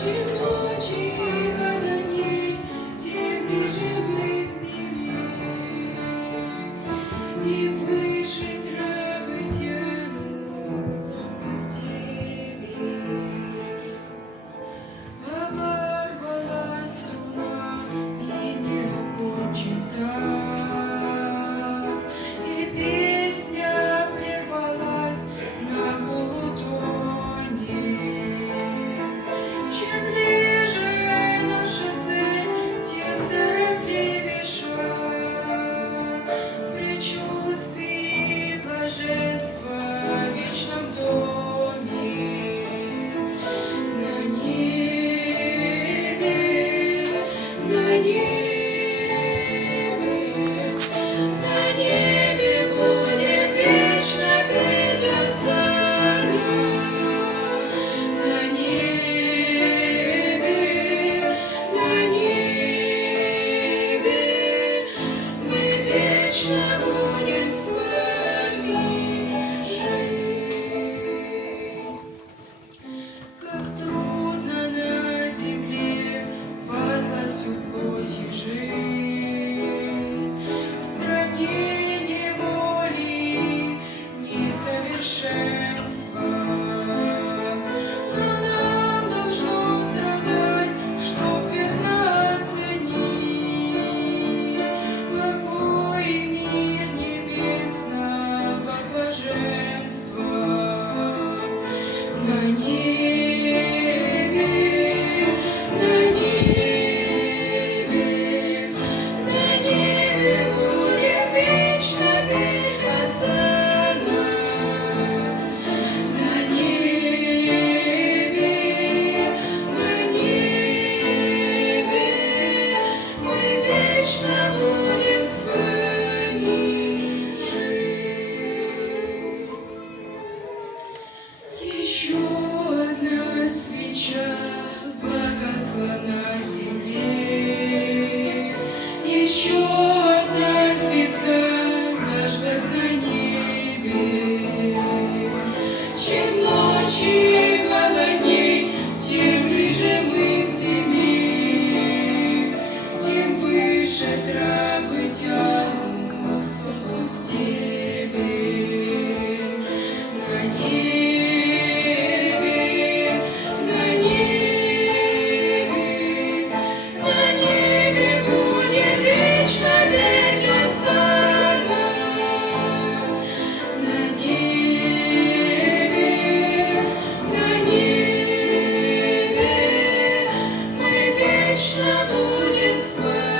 Чем ночи холодней, тем ближе мы к зиме, тем выше травы тянут солнцу стебель. Оборвалась струна и не кончит так, и песня прервалась на полутоне. Чем ближе наша цель, тем торопливее шаг в предчувствии блаженства в вечном доме. На небе, на небе, на небе будем вечно петь осану. На небе мы вечно будем с вами жить. Как трудно на земле под властью плоти жить, в стране неволи, несовершенства. Но нам должно страдать, чтоб верно оценить покой и мир небесного блаженства. На небе, на небе, на небе будем вечно петь осану. На небе мы вечно будем с вами жить. Еще одна свеча погасла на земле, еще одна звезда зажглась на небе. Чем ночи холодней, тем ближе мы к зиме, тем выше травы тянут к солнцу стебель. На небе, на небе будем вечно петь осану. На небе мы вечно будем с вами.